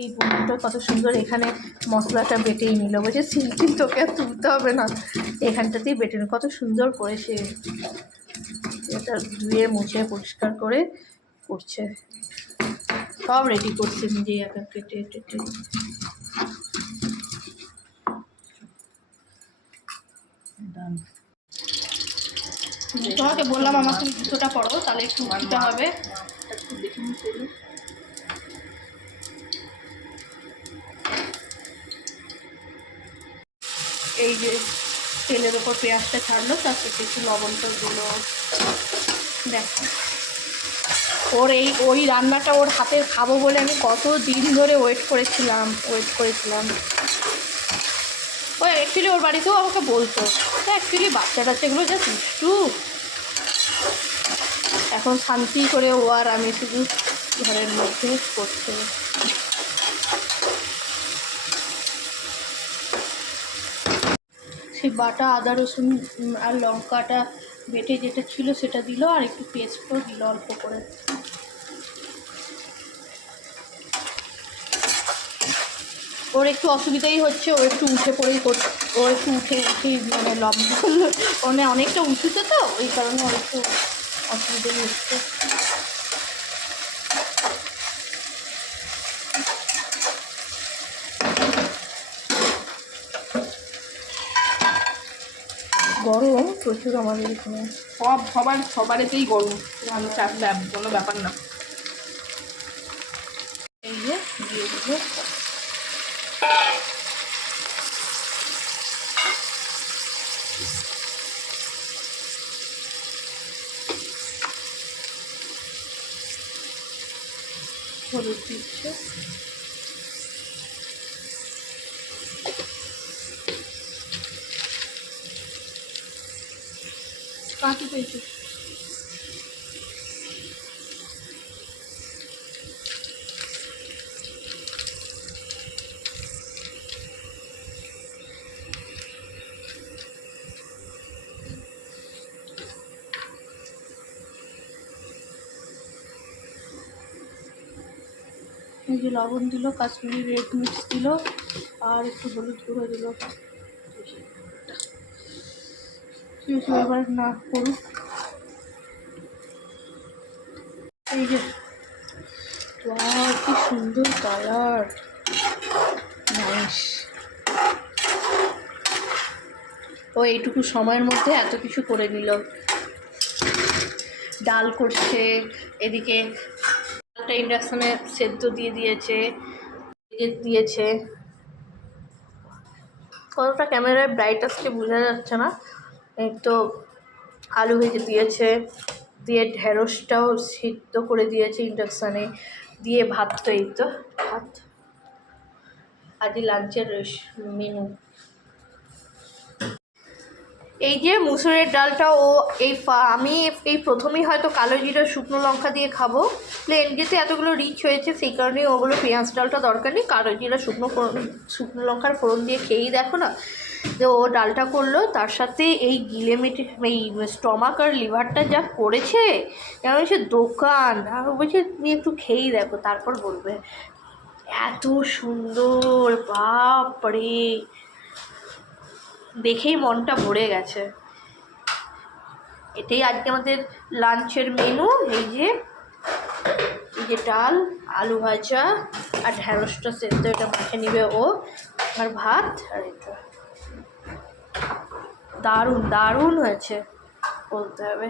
এই বন্ধুটা কত সুন্দর এখানে মশলাটা বেটেই নিল, বলছে সিল্কি তোকে আর তুলতে হবে না, এখানটাতেই বেটে নিল। কত সুন্দর করে সে এটা ধুয়ে মুছে পরিষ্কার করে করছে, সব রেডি করছে নিজেই একা কেটে টেটে। তোমাকে বললাম আমার তুমি জুতোটা পরো, তাহলে একটু উঠতে হবে। একটু দেখে নিতে। এই যে তেলের ওপর পেঁয়াজটা ছাড়লো, তার সাথে একটু লবণটা দিল। দেখো ওই রান্নাটা ওর হাতের খাবো বলে আমি কত দিন ধরে ওয়েট করেছিলাম। ও অ্যাকচুয়ালি ওর বাড়িতেও আমাকে বলতো, অ্যাকচুয়ালি বাচ্চা টাচ্চাগুলো যা দুষ্টু। এখন শান্তি করে ও আর আমি শুধু ঘরের মধ্যে করছে। সেই বাটা আদা রসুন আর লঙ্কাটা বেটে যেটা ছিল সেটা দিল, আর একটু পেস্টও দিল অল্প করে। ওর একটু অসুবিধাই হচ্ছে, ও একটু উঠে পড়েই করছে, ও একটু উঠে মানে মানে অনেকটা উঁচুতে তো, ওই কারণে ওর একটু অসুবিধাই হচ্ছে। গরম প্রচুর আমাদের এখানে, সবারতেই গরম, কোনো ব্যাপার না। এই যে দিয়ে দেবো হলুদ দিচ্ছে, কাটি পেয়েছি। এই যে লবণ দিল, কাশ্মীরি রেড মির্চ দিল, আর একটু হলুদ গুঁড়ো দিল। এবার না করুক। এই যে কি সুন্দর কালার, নাইস। ও এইটুকু সময়ের মধ্যে এত কিছু করে নিল। ডাল করছে, এদিকে ডালটা ইন্ডাকশানে সেদ্ধ দিয়েছে। কতটা ক্যামেরায় ব্রাইট আসছে বোঝা যাচ্ছে না। এই তো আলু ভেজে দিয়েছে, দিয়ে ঢেঁড়সটাও সিদ্ধ করে দিয়েছে ইন্ডাকশানে, দিয়ে ভাত। তো এই তো ভাত আজই লাঞ্চের মেনু। এই যে মুসুরের ডালটা আমি এই প্রথমেই হয়তো কালো জিরা শুকনো লঙ্কা দিয়ে খাবো, প্লেন যেতে এতগুলো রিচ হয়েছে সেই কারণে ওগুলো পেঁয়াজ ডালটা দরকার নেই, কালো জিরা শুকনো লঙ্কার ফোড়ন দিয়ে খেয়েই দেখো না। যে ও ডালটা করলো, তার সাথে এই এই স্টমাক আর লিভারটা যা করেছে, যেমন সে দোকান। আর বলছে তুমি একটু খেয়েই দেখো, তারপর বলবে। এত সুন্দর, বাপরে, দেখেই মনটা ভরে গেছে। এটাই আজকে আমাদের লাঞ্চের মেনু। এই যে ডাল, আলু ভাজা আর ঢেঁড়সটা সেদ্ধ, এটা মাখে নিবে ও, আর ভাত। আর এটা দারুণ দারুণ হয়েছে বলতে হবে।